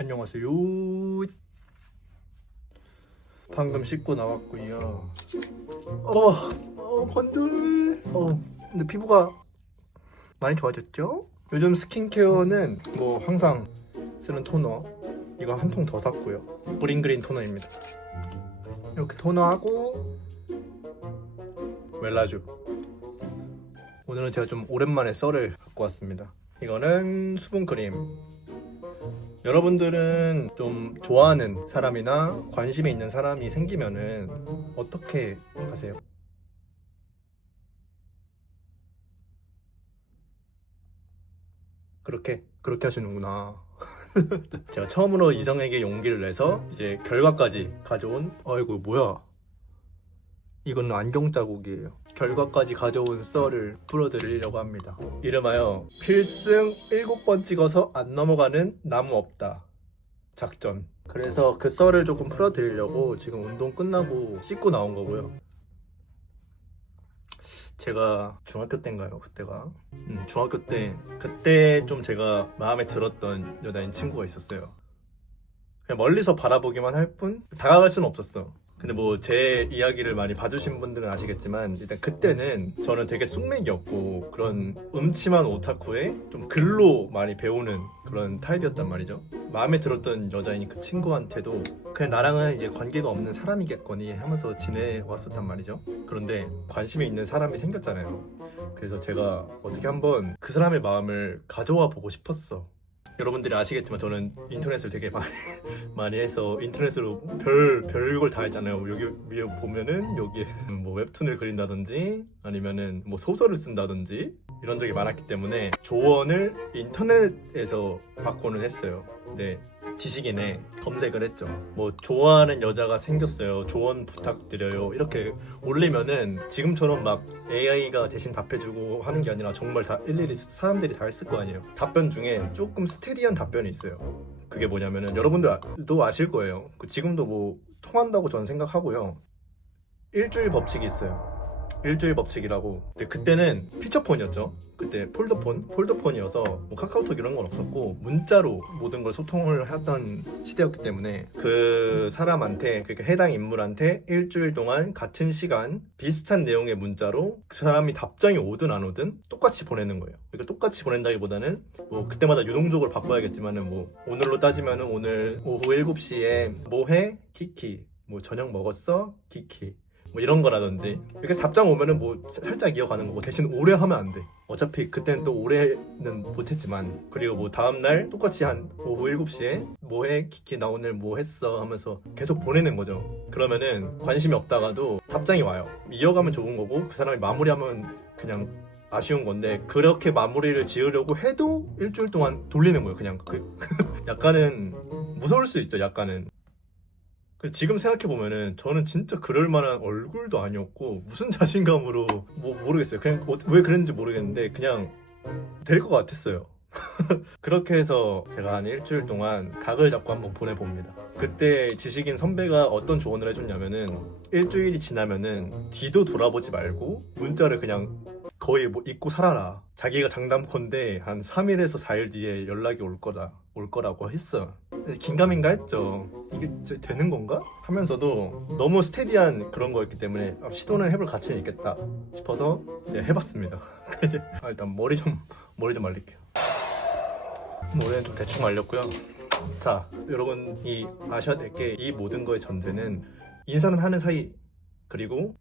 안녕하세요. 방금 씻고 나왔고요. 건들. 근데 피부가 많이 좋아졌죠? 요즘 스킨케어는 뭐 항상 쓰는 토너 이거 한 통 더 샀고요. 브링그린 토너입니다. 이렇게 토너하고 멜라주. 오늘은 제가 좀 오랜만에 썰을 갖고 왔습니다. 이거는 수분크림. 여러분들은 좀 좋아하는 사람이나 관심이 있는 사람이 생기면은 어떻게 하세요? 그렇게 하시는구나. 제가 처음으로 이성에게 용기를 내서 이제 결과까지 가져온 아이고 뭐야, 이건 안경 자국이에요. 결과까지 가져온 썰을 풀어드리려고 합니다. 이름하여 필승 7번 찍어서 안 넘어가는 나무 없다 작전. 그래서 그 썰을 조금 풀어드리려고 지금 운동 끝나고 씻고 나온 거고요. 제가 중학교 때인가요? 그때가 중학교 때 그때 좀 제가 마음에 들었던 여자인 친구가 있었어요. 그냥 멀리서 바라보기만 할 뿐 다가갈 수는 없었어. 근데 뭐 제 이야기를 많이 봐주신 분들은 아시겠지만 일단 그때는 저는 되게 숙맥이었고 그런 음침한 오타쿠에 좀 글로 많이 배우는 그런 타입이었단 말이죠. 마음에 들었던 여자인 그 친구한테도 그냥 나랑은 이제 관계가 없는 사람이겠거니 하면서 지내왔었단 말이죠. 그런데 관심이 있는 사람이 생겼잖아요. 그래서 제가 어떻게 한번 그 사람의 마음을 가져와 보고 싶었어. 여러분들이 아시겠지만 저는 인터넷을 되게 많이 해서 인터넷으로 별걸 다 했잖아요. 여기 위에 보면은 여기에 뭐 웹툰을 그린다든지 아니면은 뭐 소설을 쓴다든지 이런 적이 많았기 때문에 조언을 인터넷에서 받고는 했어요. 근데 지식인에 검색을 했죠. 뭐 좋아하는 여자가 생겼어요. 조언 부탁드려요. 이렇게 올리면은 지금처럼 막 AI가 대신 답해주고 하는 게 아니라 정말 다 일일이 사람들이 다 했을 거 아니에요. 답변 중에 조금 스테디한 답변이 있어요. 그게 뭐냐면은 여러분들도 아실 거예요. 지금도 뭐 통한다고 저는 생각하고요. 일주일 법칙이 있어요. 일주일 법칙이라고. 근데 그때는 피처폰이었죠. 그때 폴더폰이어서 뭐 카카오톡 이런 건 없었고 문자로 모든 걸 소통을 하던 시대였기 때문에 그 사람한테, 그러니까 해당 인물한테 일주일 동안 같은 시간 비슷한 내용의 문자로 그 사람이 답장이 오든 안 오든 똑같이 보내는 거예요. 그러니까 똑같이 보낸다기보다는 뭐 그때마다 유동적으로 바꿔야겠지만은 뭐 오늘로 따지면은 오늘 오후 7시에 뭐해? 키키. 뭐 저녁 먹었어? 키키. 뭐 이런 거라든지 이렇게 답장 오면은 뭐 살짝 이어가는 거고 대신 오래 하면 안 돼. 어차피 그때는 또 오래는 못했지만. 그리고 뭐 다음날 똑같이 한 오후 7시에 뭐해? 키키 나 오늘 뭐 했어? 하면서 계속 보내는 거죠. 그러면은 관심이 없다가도 답장이 와요. 이어가면 좋은 거고 그 사람이 마무리하면 그냥 아쉬운 건데 그렇게 마무리를 지으려고 해도 일주일 동안 돌리는 거예요. 그냥 약간은 무서울 수 있죠. 약간은. 지금 생각해보면은 저는 진짜 그럴 만한 얼굴도 아니었고 무슨 자신감으로 뭐 모르겠어요. 그냥 왜 그랬는지 모르겠는데 그냥 될 것 같았어요. 그렇게 해서 제가 한 일주일 동안 각을 잡고 한번 보내봅니다. 그때 지식인 선배가 어떤 조언을 해줬냐면은 일주일이 지나면은 뒤도 돌아보지 말고 문자를 그냥 거의 뭐 잊고 살아라. 자기가 장담컨대 한 3일에서 4일 뒤에 연락이 올 거라고 했어. 긴가민가 했죠. 이게 되는 건가? 하면서도 너무 스테디한 그런 거였기 때문에 시도는 해볼 가치는 있겠다 싶어서 이제 해봤습니다. 일단 머리 좀 말릴게요. 머리는 좀 대충 말렸고요. 자, 여러분이 아셔야 될 게 이 모든 거의 전제는 인사는 하는 사이, 그리고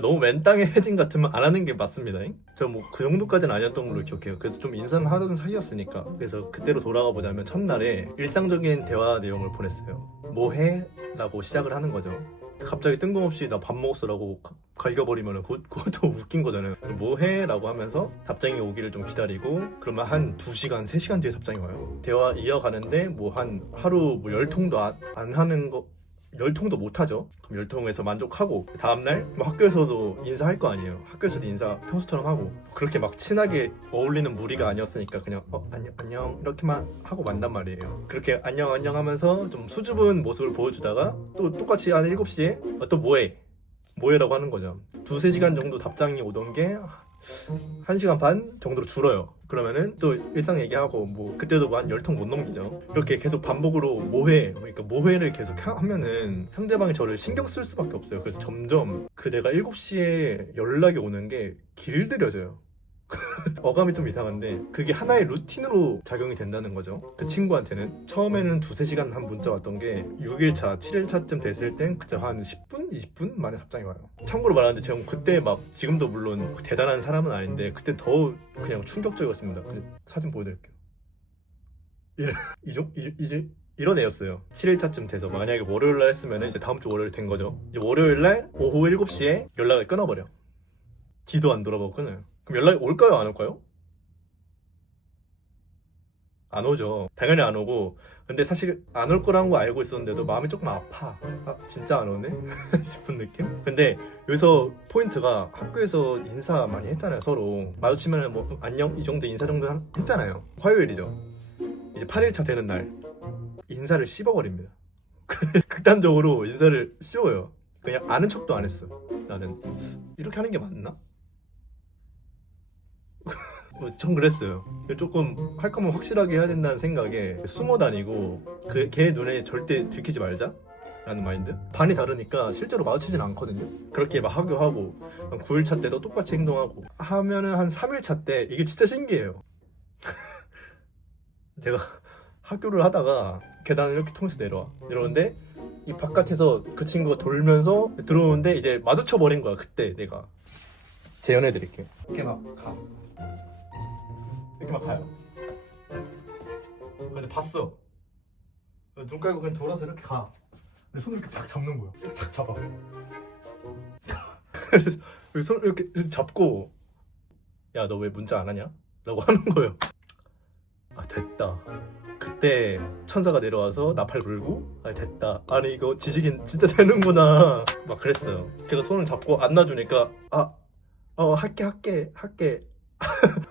너무 맨땅에 헤딩 같으면 안 하는 게 맞습니다. 저 뭐 그 정도까지는 아니었던 걸로 기억해요. 그래도 좀 인사는 하던 사이였으니까. 그래서 그때로 돌아가 보자면 첫날에 일상적인 대화 내용을 보냈어요. 뭐 해? 라고 시작을 하는 거죠. 갑자기 뜬금없이 나 밥 먹었어 라고 갈겨버리면 그것도 웃긴 거잖아요. 뭐 해? 라고 하면서 답장이 오기를 좀 기다리고 그러면 한 2시간, 3시간 뒤에 답장이 와요. 대화 이어가는데 뭐 한 하루 뭐 10통도 안 하는 거, 10통도 못하죠. 그럼 10통에서 만족하고 다음날 뭐 학교에서도 인사할 거 아니에요. 학교에서도 인사 평소처럼 하고 그렇게 막 친하게 어울리는 무리가 아니었으니까 그냥 안녕 이렇게만 하고 만단 말이에요. 그렇게 안녕 하면서 좀 수줍은 모습을 보여주다가 또 똑같이 한 7시에 또 뭐해? 라고 하는 거죠. 2-3시간 정도 답장이 오던 게 1시간 반 정도로 줄어요. 그러면은 또 일상 얘기하고 뭐 그때도 뭐 한 10통 못 넘기죠. 이렇게 계속 반복으로 모회, 그러니까 모회를 계속 하면은 상대방이 저를 신경 쓸 수밖에 없어요. 그래서 점점 그 내가 7시에 연락이 오는 게 길들여져요. 어감이 좀 이상한데 그게 하나의 루틴으로 작용이 된다는 거죠. 그 친구한테는 처음에는 2-3시간 한 문자 왔던 게 6일차, 7일차쯤 됐을 땐 그저 한 10분, 20분 만에 답장이 와요. 참고로 말하는데 제가 그때 막 지금도 물론 대단한 사람은 아닌데 그때 더 그냥 충격적이었습니다. 그냥 사진 보여드릴게요. 이런 애였어요. 7일차쯤 돼서 만약에 월요일날 했으면 이제 다음 주 월요일 된 거죠. 이제 월요일날 오후 7시에 연락을 끊어버려. 뒤도 안 돌아보고 끊어요. 그럼 연락이 올까요? 안 올까요? 안 오죠. 당연히 안 오고. 근데 사실 안 올 거라는 거 알고 있었는데도 마음이 조금 아파. 아, 진짜 안 오네? 싶은 느낌? 근데 여기서 포인트가 학교에서 인사 많이 했잖아요, 서로. 마주치면 뭐 안녕? 이 정도 인사 정도 했잖아요. 화요일이죠. 이제 8일차 되는 날 인사를 씹어버립니다. 극단적으로 인사를 씹어요. 그냥 아는 척도 안 했어. 나는 이렇게 하는 게 맞나? 전 그랬어요. 조금 할 거면 확실하게 해야 된다는 생각에 숨어 다니고 걔 눈에 절대 들키지 말자 라는 마인드. 반이 다르니까 실제로 마주치진 않거든요. 그렇게 막 하교하고 9일차 때도 똑같이 행동하고 하면은 한 3일차 때 이게 진짜 신기해요. 제가 학교를 하다가 계단을 이렇게 통해서 내려와 이러는데 이 바깥에서 그 친구가 돌면서 들어오는데 이제 마주쳐 버린 거야. 그때 내가 재연해 드릴게요. 이렇게 막 가. 이렇게 막 가요. 근데 봤어. 눈 깔고 그냥 돌아서 이렇게 가. 내 손을 이렇게 딱 잡는 거야. 딱 잡아. 그래서 손 이렇게 잡고 야, 너 왜 문자 안 하냐? 라고 하는 거예요. 아, 됐다. 그때 천사가 내려와서 나팔 불고 아, 됐다. 아니 이거 지식인 진짜 되는구나. 막 그랬어요. 제가 손을 잡고 안 놔주니까 할게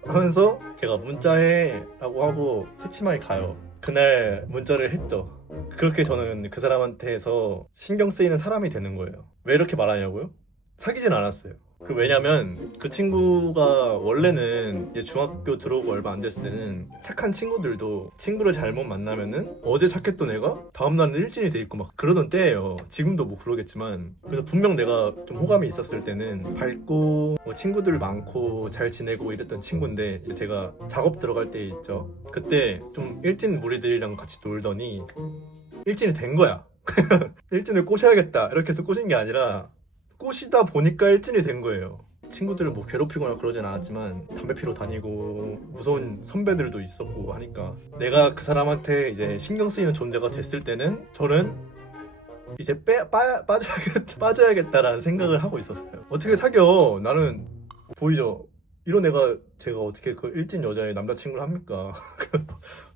하면서 걔가 문자해 라고 하고 새침하게 가요. 그날 문자를 했죠. 그렇게 저는 그 사람한테서 신경 쓰이는 사람이 되는 거예요. 왜 이렇게 말하냐고요? 사귀진 않았어요. 왜냐면 그 친구가 원래는 이제 중학교 들어오고 얼마 안 됐을 때는 착한 친구들도 친구를 잘못 만나면은 어제 착했던 애가 다음날은 일진이 돼 있고 막 그러던 때예요. 지금도 뭐 그러겠지만. 그래서 분명 내가 좀 호감이 있었을 때는 밝고 뭐 친구들 많고 잘 지내고 이랬던 친구인데 제가 작업 들어갈 때 있죠. 그때 좀 일진 무리들이랑 같이 놀더니 일진이 된 거야. 일진을 꼬셔야겠다 이렇게 해서 꼬신 게 아니라 꼬시다 보니까 일진이 된 거예요. 친구들을 뭐 괴롭히거나 그러진 않았지만 담배 피러 다니고 무서운 선배들도 있었고 하니까 내가 그 사람한테 이제 신경 쓰이는 존재가 됐을 때는 저는 이제 빠져야겠다라는 생각을 하고 있었어요. 어떻게 사겨? 나는 보이죠? 이런 애가 제가 어떻게 그 일진 여자의 남자친구를 합니까?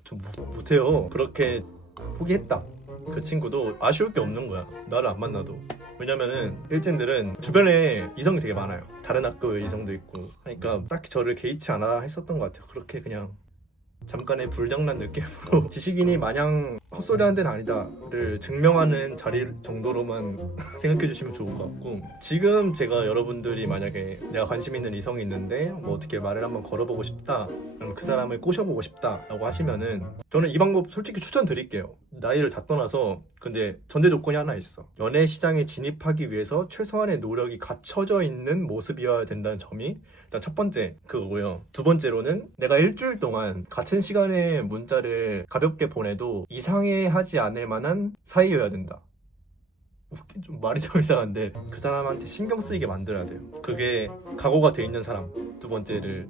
좀 못해요. 그렇게 포기했다. 그 친구도 아쉬울 게 없는 거야. 나를 안 만나도. 왜냐면은 일진들은 주변에 이성이 되게 많아요. 다른 학교에 이성도 있고 하니까 딱히 저를 개의치 않아 했었던 것 같아요. 그렇게 그냥 잠깐의 불장난 느낌으로 지식인이 마냥 헛소리하는 데는 아니다를 증명하는 자리 정도로만 생각해 주시면 좋을 것 같고, 지금 제가 여러분들이 만약에 내가 관심 있는 이성이 있는데 뭐 어떻게 말을 한번 걸어보고 싶다, 그럼 그 사람을 꼬셔보고 싶다 라고 하시면은 저는 이 방법 솔직히 추천드릴게요. 나이를 다 떠나서. 근데 전제 조건이 하나 있어. 연애 시장에 진입하기 위해서 최소한의 노력이 갖춰져 있는 모습이어야 된다는 점이 일단 첫 번째 그거고요. 두 번째로는 내가 일주일 동안 같은 시간에 문자를 가볍게 보내도 이상해하지 않을 만한 사이여야 된다. 좀 말이 좀 이상한데 그 사람한테 신경 쓰이게 만들어야 돼요. 그게 각오가 돼 있는 사람. 두 번째를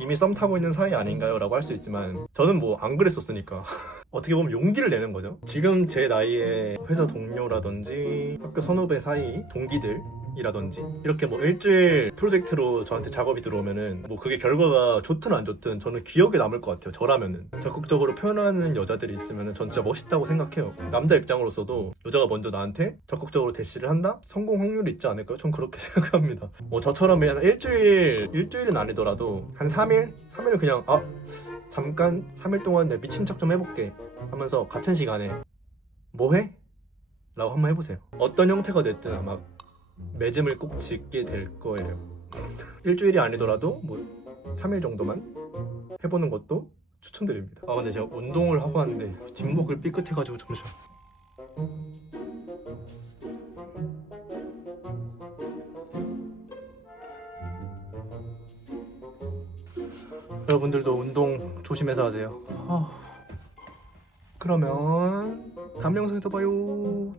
이미 썸 타고 있는 사이 아닌가요? 라고 할 수 있지만 저는 뭐 안 그랬었으니까 어떻게 보면 용기를 내는 거죠. 지금 제 나이에 회사 동료라든지 학교 선후배 사이 동기들이라든지 이렇게 뭐 일주일 프로젝트로 저한테 작업이 들어오면은 뭐 그게 결과가 좋든 안 좋든 저는 기억에 남을 것 같아요. 저라면은 적극적으로 표현하는 여자들이 있으면은 전 진짜 멋있다고 생각해요. 남자 입장으로서도 여자가 먼저 나한테 적극적으로 대시를 한다? 성공 확률이 있지 않을까요? 전 그렇게 생각합니다. 뭐 저처럼 그냥 일주일은 아니더라도 한 3일? 3일은 그냥 잠깐 3일 동안 내 미친 척 좀 해볼게 하면서 같은 시간에 뭐 해? 라고 한번 해보세요. 어떤 형태가 됐든 아마 맺음을 꼭 짓게 될 거예요. 일주일이 아니더라도 뭐 3일 정도만 해보는 것도 추천드립니다. 아 근데 제가 운동을 하고 왔는데 뒷목을 삐끗해가지고 잠시만. 여러분들도 운동 조심해서 하세요. 그러면 다음 영상에서 봐요.